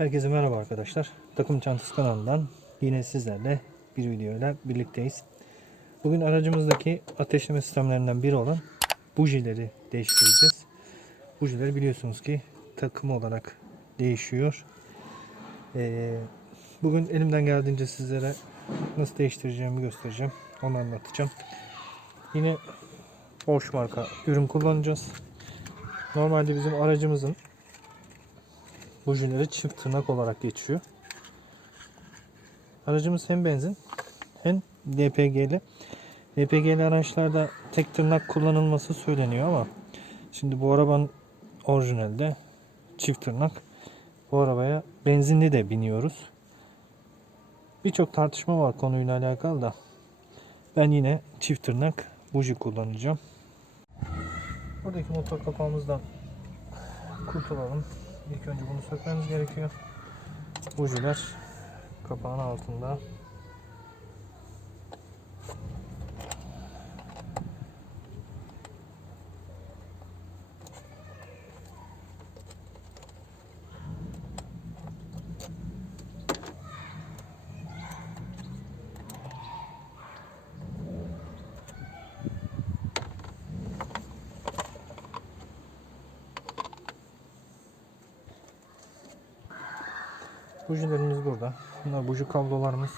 Herkese merhaba arkadaşlar. Takım Çantası kanalından yine sizlerle bir videoyla birlikteyiz. Bugün aracımızdaki ateşleme sistemlerinden biri olan bujileri değiştireceğiz. Bujileri biliyorsunuz ki takım olarak değişiyor. Ee, bugün elimden geldiğince sizlere nasıl değiştireceğimi göstereceğim. Onu anlatacağım. Yine Bosch marka ürün kullanacağız. Normalde bizim aracımızın bujileri çift tırnak olarak geçiyor. Aracımız hem benzin hem LPG'li. LPG'li araçlarda tek tırnak kullanılması söyleniyor ama şimdi bu arabanın orijinalde çift tırnak. Bu arabaya benzinli de biniyoruz. Birçok tartışma var konuyla alakalı da ben yine çift tırnak buji kullanacağım. Buradaki motor kapağımızdan kurtulalım. İlk önce bunu sökmemiz gerekiyor. Bujiler kapağın altında. Bujilerimiz burada. Bunlar buji kablolarımız.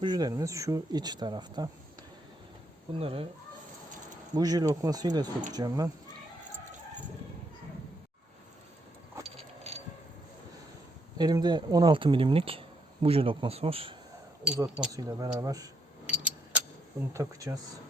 Bujilerimiz şu iç tarafta. Bunları buji lokmasıyla sökeceğim ben. Elimde 16 milimlik buji lokması var. Uzatmasıyla beraber bunu takacağız.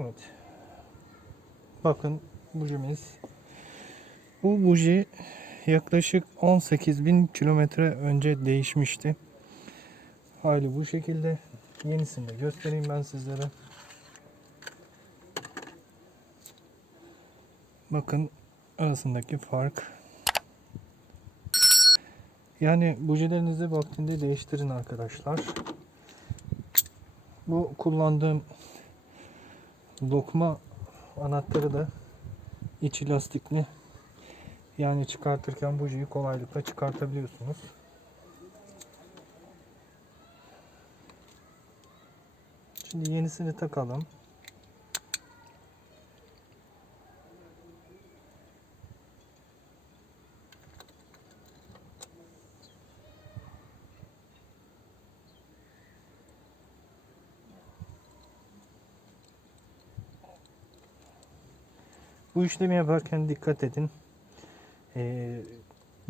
Evet. Bakın bujimiz. Bu buji yaklaşık 18.000 kilometre önce değişmişti. Hali bu şekilde. Yenisini de göstereyim ben sizlere. Bakın arasındaki fark. Yani bujilerinizi vaktinde değiştirin arkadaşlar. Bu kullandığım lokma anahtarı da içi lastikli. Yani çıkartırken bujiyi kolaylıkla çıkartabiliyorsunuz. Şimdi yenisini takalım. Bu işlemi yaparken dikkat edin. Ee,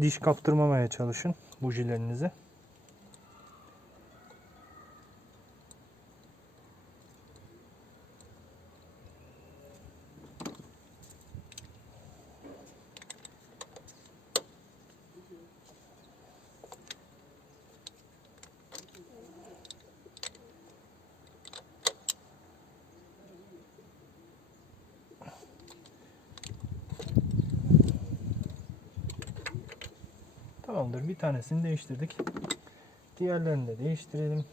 diş kaptırmamaya çalışın bujilerinizi. Tamamdır. Bir tanesini değiştirdik. Diğerlerini de değiştirelim.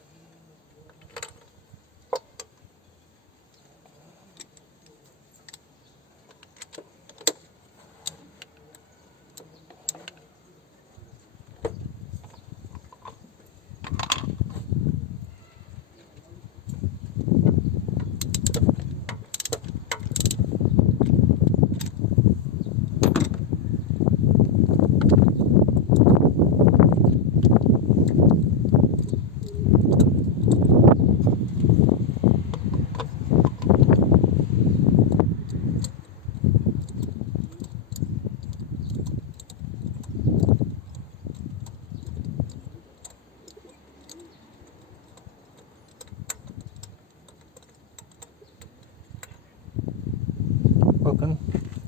Bakın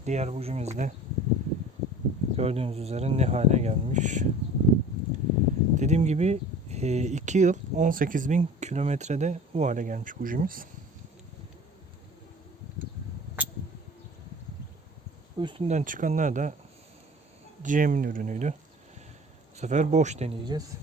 diğer bujimiz de gördüğünüz üzere ne hale gelmiş. Dediğim gibi 2 yıl 18 bin kilometrede bu hale gelmiş bujimiz. Bu Üstünden çıkanlar da GM'in ürünüydü. Bu sefer boş deneyeceğiz.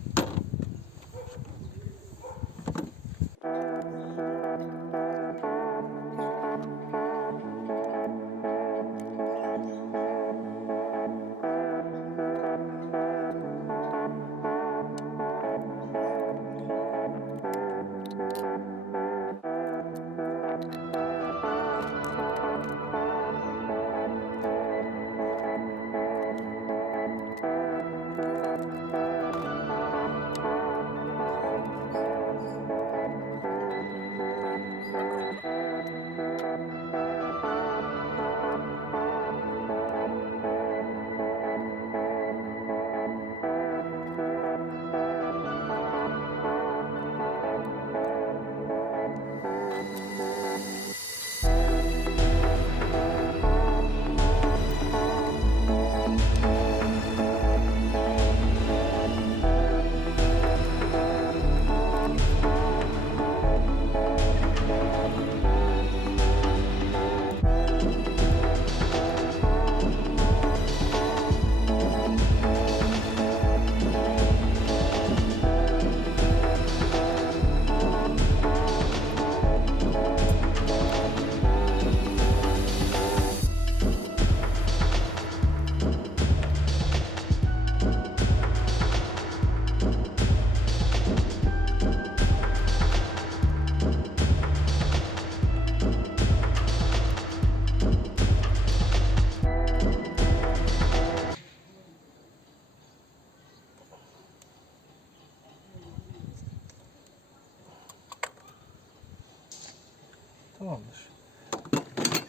Tamamdır.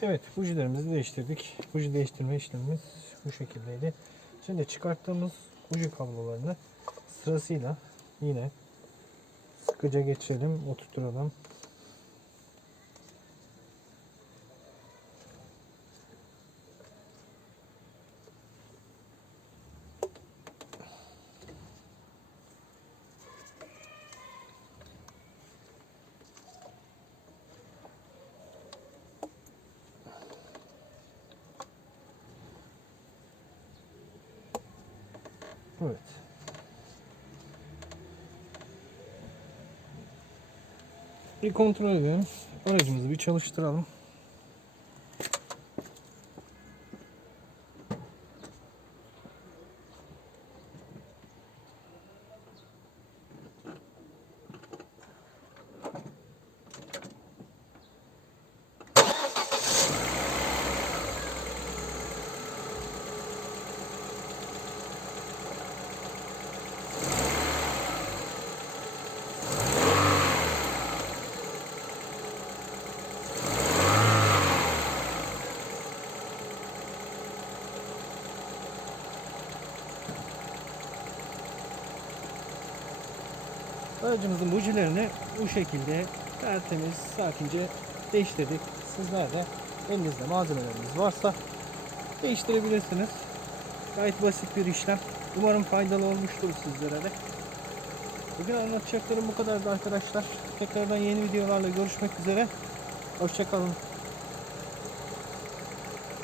Evet, bujilerimizi değiştirdik. Buji değiştirme işlemimiz bu şekildeydi. Şimdi çıkarttığımız buji kablolarını sırasıyla yine sıkıca geçirelim, oturturalım. Evet. Bir kontrol edelim. Aracımızı bir çalıştıralım. Aracımızın bujilerini bu şekilde tertemiz, sakince değiştirdik. Sizler de elinizde malzemeleriniz varsa değiştirebilirsiniz. Gayet basit bir işlem. Umarım faydalı olmuştur sizlere de. Bugün anlatacaklarım bu kadardı arkadaşlar. Tekrardan yeni videolarla görüşmek üzere. Hoşçakalın.